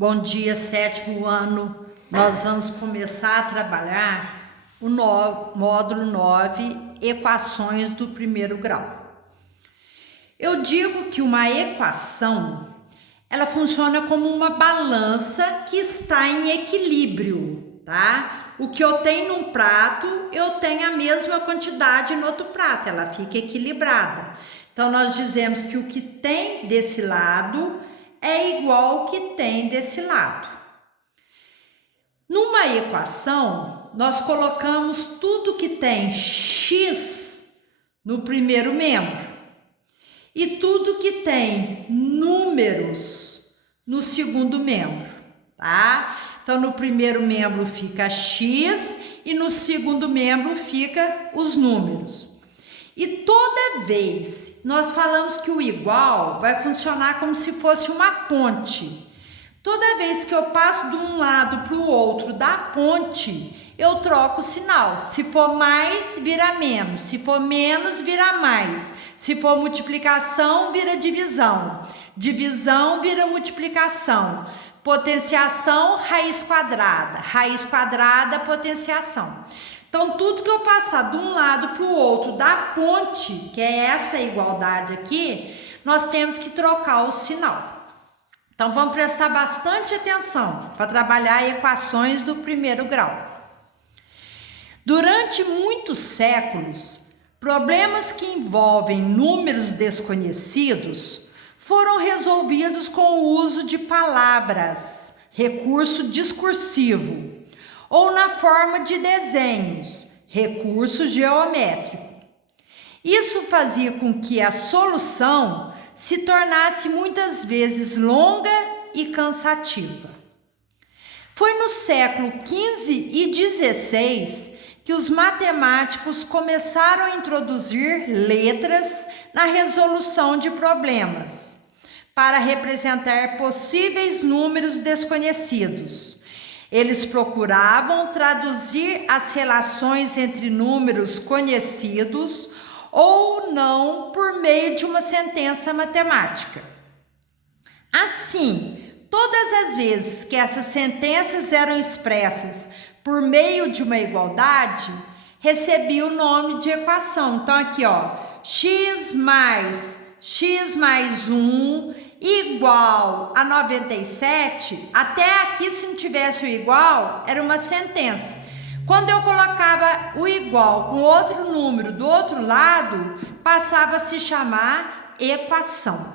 Bom dia, sétimo ano. Nós vamos começar a trabalhar o módulo 9, equações do primeiro grau. Eu digo que uma equação, ela funciona como uma balança que está em equilíbrio, tá? O que eu tenho num prato, eu tenho a mesma quantidade no outro prato, ela fica equilibrada. Então, nós dizemos que o que tem desse lado é igual ao que tem desse lado. Numa equação, nós colocamos tudo que tem x no primeiro membro e tudo que tem números no segundo membro, tá? Então, no primeiro membro fica x e no segundo membro fica os números. E toda vez nós falamos que o igual vai funcionar como se fosse uma ponte. Toda vez que eu passo de um lado para o outro da ponte, eu troco o sinal. Se for mais, vira menos. Se for menos, vira mais. Se for multiplicação, vira divisão. Divisão vira multiplicação. Potenciação, raiz quadrada. Raiz quadrada, potenciação. Então, tudo que eu passar de um lado para o outro da ponte, que é essa igualdade aqui, nós temos que trocar o sinal. Então, vamos prestar bastante atenção para trabalhar equações do primeiro grau. Durante muitos séculos, problemas que envolvem números desconhecidos foram resolvidos com o uso de palavras, recurso discursivo, ou na forma de desenhos, recurso geométrico. Isso fazia com que a solução se tornasse muitas vezes longa e cansativa. Foi no século XV e XVI que os matemáticos começaram a introduzir letras na resolução de problemas, para representar possíveis números desconhecidos. Eles procuravam traduzir as relações entre números conhecidos ou não por meio de uma sentença matemática. Assim, todas as vezes que essas sentenças eram expressas por meio de uma igualdade, recebia o nome de equação. Então, aqui, ó, x mais 1 igual a 97, até aqui, se não tivesse o igual, era uma sentença. Quando eu colocava o igual com outro número do outro lado, passava a se chamar equação.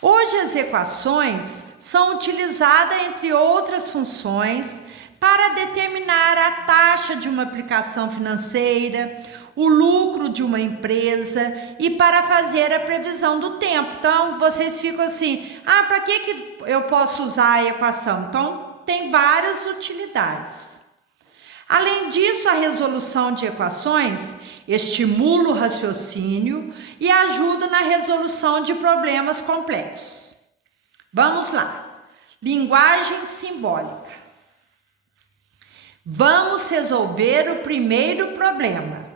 Hoje as equações são utilizadas, entre outras funções, para determinar a taxa de uma aplicação financeira, o lucro de uma empresa e para fazer a previsão do tempo. Então, vocês ficam assim, para que eu posso usar a equação? Então, tem várias utilidades. Além disso, a resolução de equações estimula o raciocínio e ajuda na resolução de problemas complexos. Vamos lá. Linguagem simbólica. Vamos resolver o primeiro problema.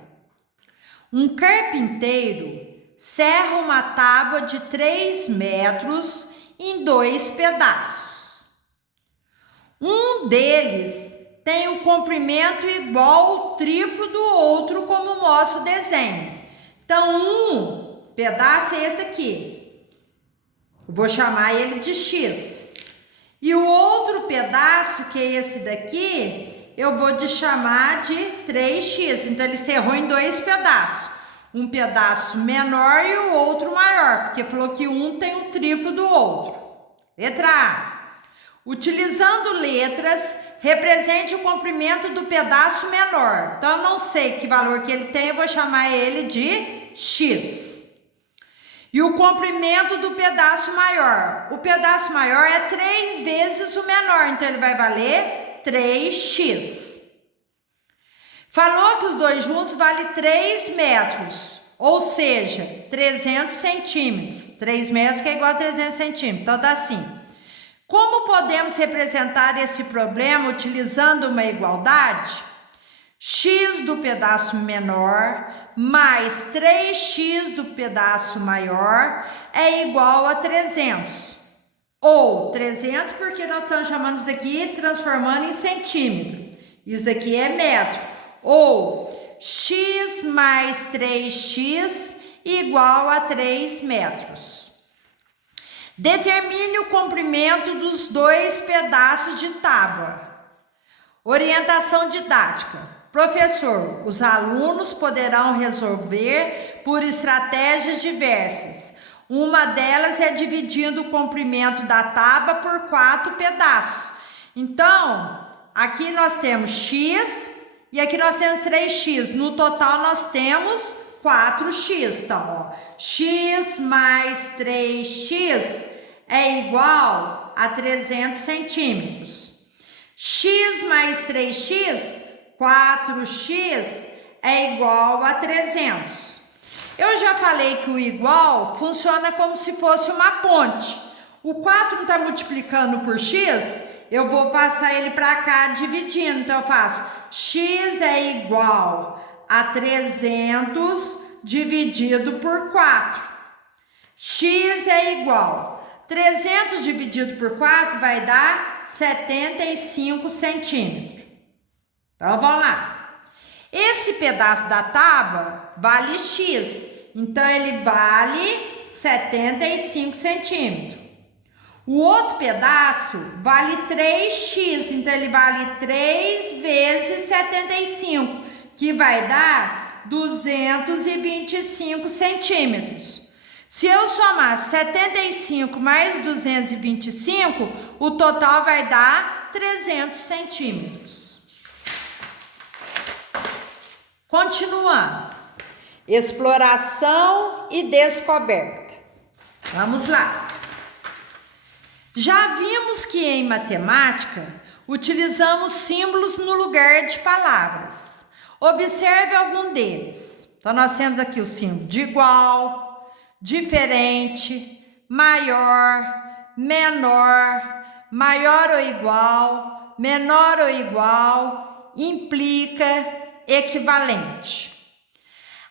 Um carpinteiro serra uma tábua de 3 metros em 2 pedaços. Um deles tem um comprimento igual ao triplo do outro, como mostra o desenho. Então, um pedaço é esse aqui. Eu vou chamar ele de X. E o outro pedaço, que é esse daqui, eu vou chamar de 3x. Então, ele serrou em 2 pedaços. Um pedaço menor e o outro maior, porque falou que um tem o triplo do outro. Letra A. Utilizando letras, represente o comprimento do pedaço menor. Então, eu não sei que valor que ele tem, eu vou chamar ele de x. E o comprimento do pedaço maior. O pedaço maior é 3 vezes o menor, então ele vai valer 3x. Falou que os dois juntos valem 3 metros, ou seja, 300 centímetros. 3 metros que é igual a 300 centímetros, então tá assim. Como podemos representar esse problema utilizando uma igualdade? X do pedaço menor mais 3x do pedaço maior é igual a 300. Ou 300, porque nós estamos chamando isso daqui, transformando em centímetro. Isso daqui é metro. Ou x mais 3x igual a 3 metros. Determine o comprimento dos 2 pedaços de tábua. Orientação didática. Professor, os alunos poderão resolver por estratégias diversas. Uma delas é dividindo o comprimento da tábua por 4 pedaços. Então, aqui nós temos x e aqui nós temos 3x. No total nós temos 4x. Então, ó, x mais 3x é igual a 300 centímetros. X mais 3x, 4x, é igual a 300. Eu já falei que o igual funciona como se fosse uma ponte. O 4 não está multiplicando por x, eu vou passar ele para cá dividindo. Então, eu faço x é igual a 300 dividido por 4. X é igual. 300 dividido por 4 vai dar 75 centímetros. Então, vamos lá. Esse pedaço da tábua vale x, então ele vale 75 centímetros. O outro pedaço vale 3x, então ele vale 3 vezes 75, que vai dar 225 centímetros. Se eu somar 75 mais 225, o total vai dar 300 centímetros. Continuando. Exploração e descoberta. Vamos lá. Já vimos que em matemática utilizamos símbolos no lugar de palavras. Observe algum deles. Então, nós temos aqui o símbolo de igual, diferente, maior, menor, maior ou igual, menor ou igual, implica, equivalente.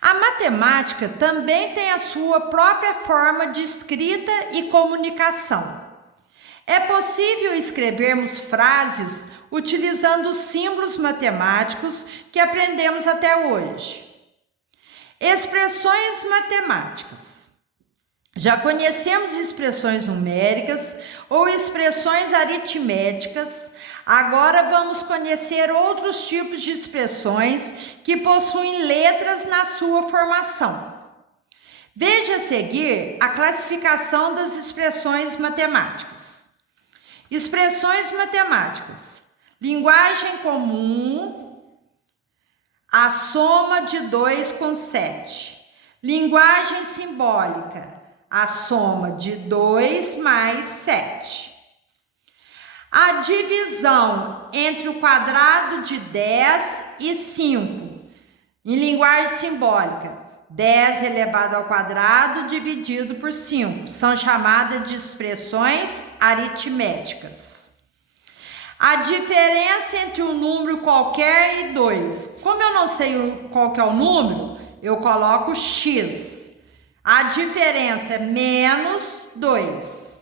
A matemática também tem a sua própria forma de escrita e comunicação. É possível escrevermos frases utilizando os símbolos matemáticos que aprendemos até hoje. Expressões matemáticas. Já conhecemos expressões numéricas ou expressões aritméticas. Agora vamos conhecer outros tipos de expressões que possuem letras na sua formação. Veja a seguir a classificação das expressões matemáticas. Expressões matemáticas. Linguagem comum, a soma de 2 com 7. Linguagem simbólica, a soma de 2 mais 7. A divisão entre o quadrado de 10 e 5. Em linguagem simbólica, 10 elevado ao quadrado dividido por 5. São chamadas de expressões aritméticas. A diferença entre um número qualquer e 2. Como eu não sei qual que é o número, eu coloco x. A diferença é menos 2.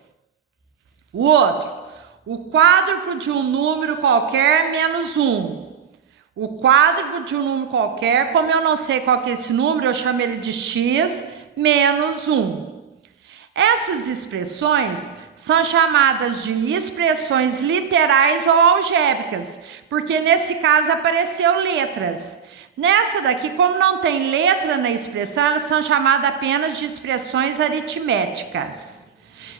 O outro. O quádruplo de um número qualquer menos 1. O quádruplo de um número qualquer, como eu não sei qual que é esse número, eu chamo ele de x menos 1. Essas expressões são chamadas de expressões literais ou algébricas, porque nesse caso apareceu letras. Nessa daqui, como não tem letra na expressão, elas são chamadas apenas de expressões aritméticas.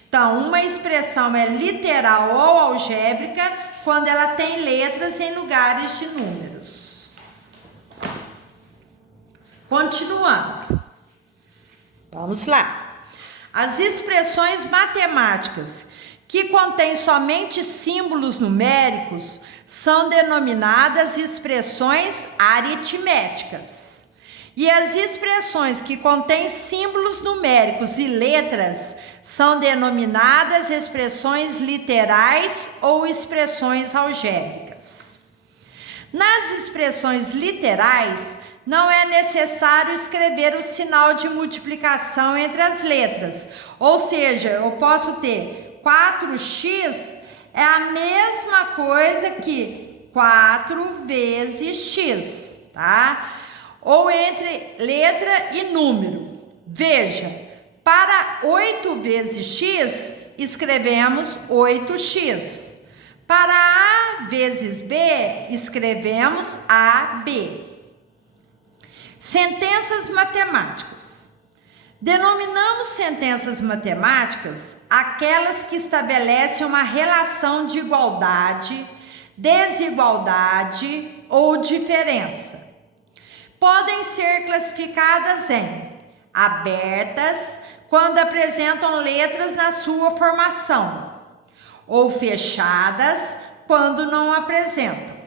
Então, uma expressão é literal ou algébrica quando ela tem letras em lugares de números. Continuando. Vamos lá. As expressões matemáticas que contêm somente símbolos numéricos são denominadas expressões aritméticas. E as expressões que contêm símbolos numéricos e letras são denominadas expressões literais ou expressões algébricas. Nas expressões literais, não é necessário escrever o sinal de multiplicação entre as letras, ou seja, eu posso ter 4x é a mesma coisa que 4 vezes x, tá? Ou entre letra e número. Veja, para 8 vezes x, escrevemos 8x. Para A vezes B, escrevemos AB. Sentenças matemáticas. Denominamos sentenças matemáticas aquelas que estabelecem uma relação de igualdade, desigualdade ou diferença. Podem ser classificadas em abertas, quando apresentam letras na sua formação, ou fechadas, quando não apresentam.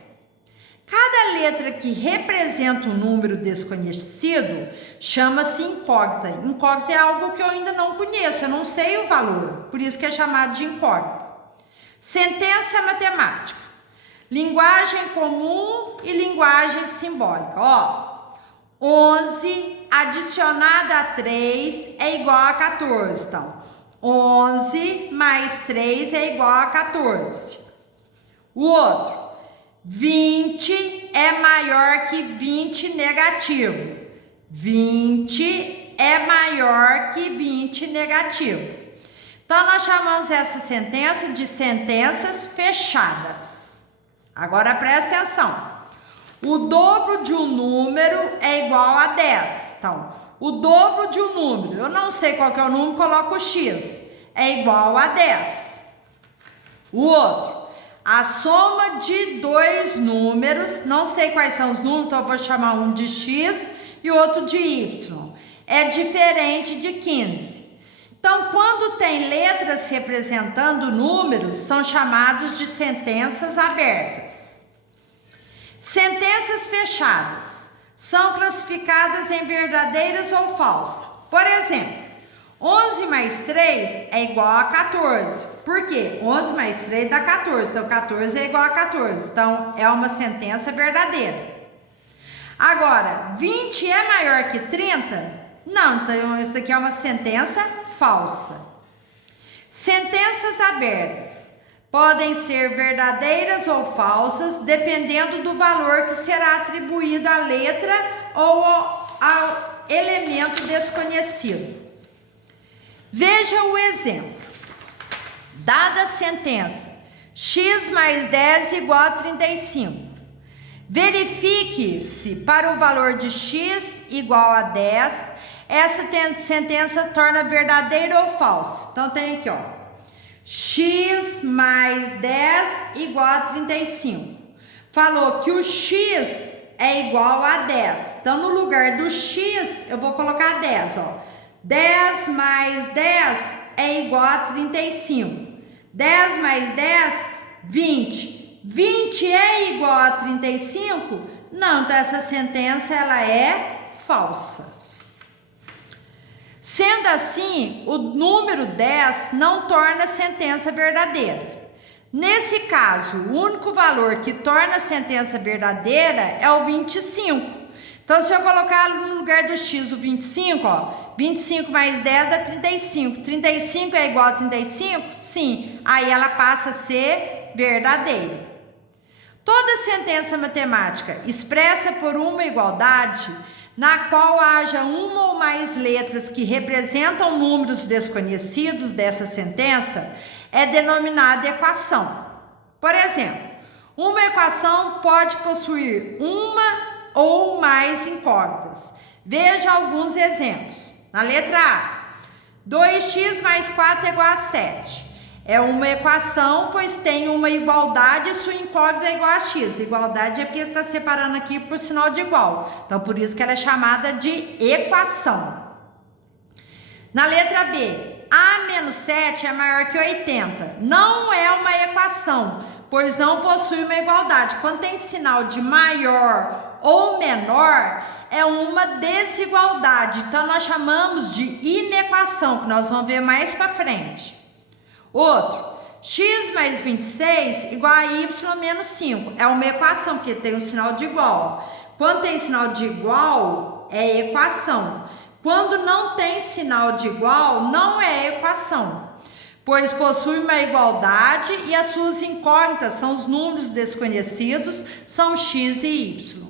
Cada letra que representa um número desconhecido chama-se incógnita. Incógnita é algo que eu ainda não conheço, eu não sei o valor, por isso que é chamado de incógnita. Sentença matemática. Linguagem comum e linguagem simbólica. 11 adicionado a 3 é igual a 14. Então, 11 mais 3 é igual a 14. O outro. 20 é maior que 20 negativo. 20 é maior que 20 negativo. Então, nós chamamos essa sentença de sentenças fechadas. Agora, presta atenção. O dobro de um número é igual a 10. Então, o dobro de um número, eu não sei qual que é o número, coloco o x, é igual a 10. O outro. A soma de dois números, não sei quais são os números, então eu vou chamar um de x e outro de y, é diferente de 15. Então, quando tem letras representando números, são chamados de sentenças abertas. Sentenças fechadas são classificadas em verdadeiras ou falsas. Por exemplo, 11 mais 3 é igual a 14. Por quê? 11 mais 3 dá 14. Então, 14 é igual a 14. Então, é uma sentença verdadeira. Agora, 20 é maior que 30? Não, então isso daqui é uma sentença falsa. Sentenças abertas podem ser verdadeiras ou falsas, dependendo do valor que será atribuído à letra ou ao elemento desconhecido. Veja o exemplo. Dada a sentença x mais 10 igual a 35. Verifique se para o valor de x igual a 10, essa sentença torna verdadeira ou falsa. Então tem aqui, x mais 10 igual a 35. Falou que o x é igual a 10. Então no lugar do x eu vou colocar 10, 10 mais 10 é igual a 35. 10 mais 10, 20. 20 é igual a 35? Não, então essa sentença ela é falsa. Sendo assim, o número 10 não torna a sentença verdadeira. Nesse caso, o único valor que torna a sentença verdadeira é o 25. Então, se eu colocar no lugar do x o 25, 25 mais 10 dá 35. 35 é igual a 35? Sim. Aí ela passa a ser verdadeira. Toda sentença matemática expressa por uma igualdade, na qual haja uma ou mais letras que representam números desconhecidos dessa sentença, é denominada equação. Por exemplo, uma equação pode possuir uma ou mais incógnitas. Veja alguns exemplos. Na letra A, 2x mais 4 é igual a 7. É uma equação, pois tem uma igualdade e sua incógnita é igual a x. Igualdade é porque está separando aqui por sinal de igual. Então, por isso que ela é chamada de equação. Na letra B, a menos 7 é maior que 80. Não é uma equação, pois não possui uma igualdade. Quando tem sinal de maior ou menor, é uma desigualdade. Então, nós chamamos de inequação, que nós vamos ver mais para frente. Outro, x mais 26 igual a y menos 5. É uma equação, porque tem um sinal de igual. Quando tem sinal de igual, é equação. Quando não tem sinal de igual, não é equação. pois possui uma igualdade e as suas incógnitas são os números desconhecidos, são x e y.